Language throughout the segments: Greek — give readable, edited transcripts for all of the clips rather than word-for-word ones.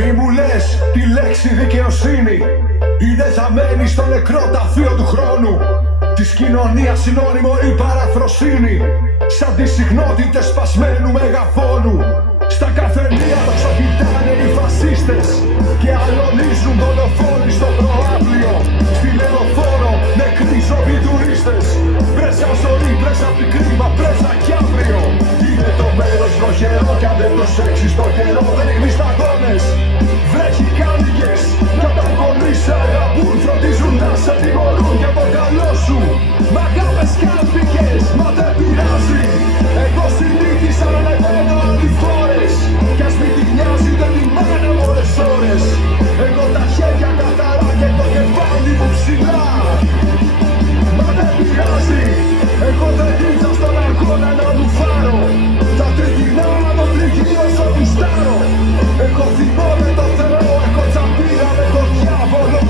Μη μου λες τη λέξη δικαιοσύνη, είναι θαμμένη στο νεκρό ταφείο του χρόνου. Της κοινωνίας συνώνυμο η παραφροσύνη, σαν τις συχνότητες σπασμένου μεγαφώνου. Στα καφενεία τοξοκοιτάνε οι φασίστες και αλωνίζουν δολοφόνοι στο προάβλιο. Στη λεωφόρο νεκροί ζώποι τουρίστες, πρέσα ζωή, πρέσα πικρήμα, πρέσα κι αύριο. Είναι το μέρος βροχερό κι αν δεν προσέξεις το καιρό δεν ρίχνεις σταγόνες. Βρέχει κάλικες κι όταν πολλοί σ' αγαπούν φροντίζουν να σε τιμωρούν για το καλό σου. Μ' αγάπες κάλπικες, μα δεν πειράζει. Εγώ συνήθισα να ανεβαίνω αντιφόρες κι ας μην τη νοιάζει δεν τιμάνε όλες ώρες. Εγώ τα χέρια καθαρά και το κεφάλι μου ψηλά. Μα δεν πειράζει, εγώ δεν ήρθα στον αγώνα να μου φάρω. Τα τριγυρνάω το τριγύρω όσο γουστάρω. Εγώ θυμόμαι το Θεό, έχω τσαμπίρα με τον διάβολο.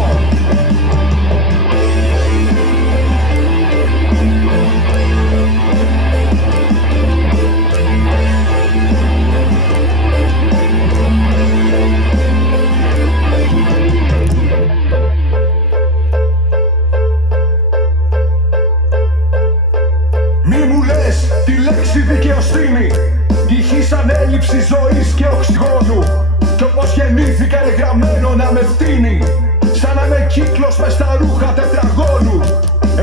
Μη μου λες τη λέξη δικαιοσύνη, τυχή σαν έλλειψη ζωής και οξυγόνου. Κι όπως γεννήθηκα είναι γραμμένο να με φτύνει, σαν να είμαι κύκλος μες στα ρούχα τετραγώνου.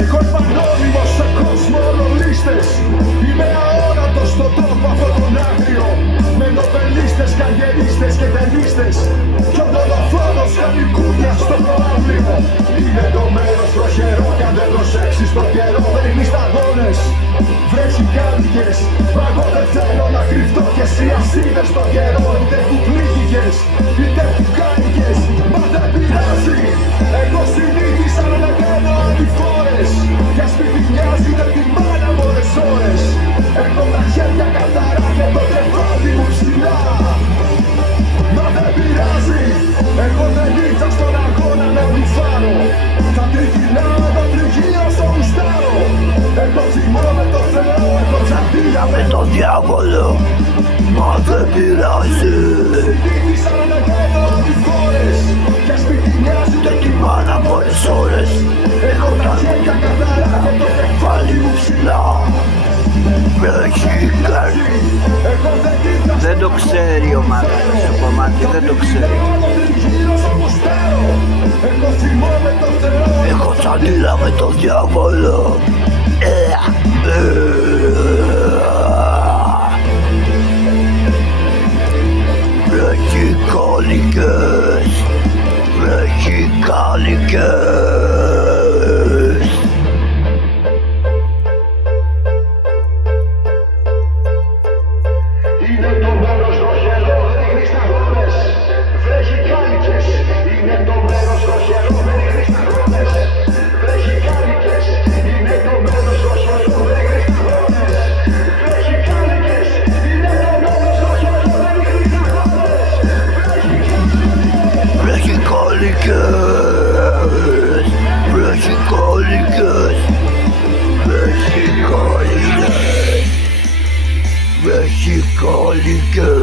Εγώ είμαι ανώνυμος σε κόσμο ρολίστες, είμαι αόρατος στον τόπο αυτόν τον άγριο. Με νοπελίστες, καριερίστες και τελίστες κι ο δολοφόνος χαλικούνια στο προάβλιο. Είναι το μέρος βροχερό κι αν δεν προσέξεις το καιρό δεν ρίχνεις σταγόνες. Βρέχει κάλικες, μα εγώ δεν θέλω να κρυφτώ κι εσύ ας είδες τον καιρό. Είτε που πλήγηκες, είτε που κάηκες, μα δεν πειράζει. Εγώ συνήθισα να ανεβαίνω αντιφόρες κι ας μην τη νοιάζει δεν τιμάνε μόνες ώρες. Έχω τα χέρια καθαρά και το κεφάλι μου ψηλά. Μα δεν πειράζει, εγώ δεν ήρθα στον αγώνα να μου φάρω. Θα τριγυρνάω το τριγύρω όσο γουστάρω. Εγώ θυμόμαι το Θεό, έχω τσαντίλα με τον διάβολο. Μα δεν πειράζει, συνήθισα να ανεβαίνω αντιφόρες κι ας μην τη νοιάζει δεν τιμάνε μόνες ώρες. Έχω τα χέρια καθαρά και το κεφάλι μου ψηλά. Δεν το ξέρει ο Μάρκος το κομμάτι, δεν το ξέρει. Έχω τσαντίλα με τον διάβολο. Βρέχει κάλικες, βρέχει κάλικες. Είναι το μέρος βροχερό, δεν ρίχνεις σταγόνες. Βρέχει κάλικες, είναι το μέρος βροχερό, δεν ρίχνεις σταγόνες. Βρέχει κάλικες, είναι το μέρος βροχερό, δεν ρίχνεις σταγόνες. Βρέχει κάλικες, είναι το μέρος βροχερό, δεν ρίχνεις σταγόνες. Βρέχει κάλικες, βρέχει κάλικες, βρέχει κάλικες. Βρέχει κάλικες.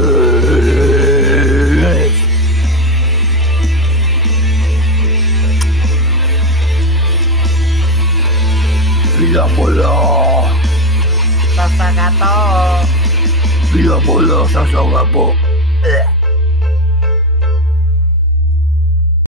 Φιλιά πολλά. Σας αγαπώ. Φιλιά πολλά, σας αγαπώ.